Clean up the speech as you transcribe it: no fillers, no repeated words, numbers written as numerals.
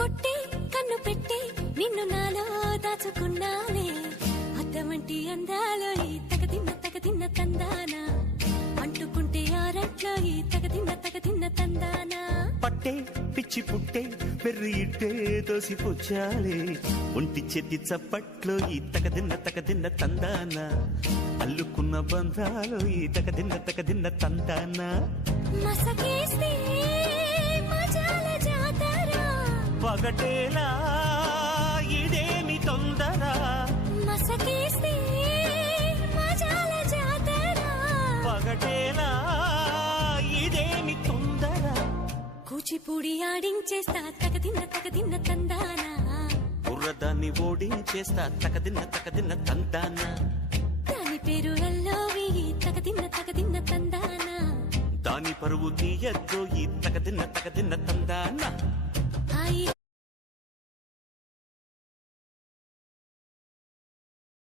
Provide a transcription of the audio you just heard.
కొట్టి కన్ను పెట్టి నిన్ను నాలో దాచుకున్నానే అద్దమంటి అందాలో ఈ తగదిన్న తందానా అంటుకుంటే ఆరట్లో ఈ తగదిన్న తందానా పట్టే పిచ్చి పుట్టే పెర్రి ఇట్టే దోసిపుచ్చాలే ఒంటి చేతి చప్పట్లో ఈ తగదిన్న తందానా అల్లుకున్న బంధాలు ఈ తగదిన్న తందానా మసకేస్తే మజాల జాతర పగటేలా ఇదేమి తొందర మసకేస్తే మజాల జాతర పగటేలా ఇదేమి తొందర కూచిపూడి ఆడించేస్తా తగదిన్న తందానా బుర్రదాన్ని ఓడించేస్తా తగదిన్న తందానా దాని పేరు ఎల్లోవి తగదిన్న తందానా దాని పరువు తీయద్దు ఈ తగదిన్న తందానా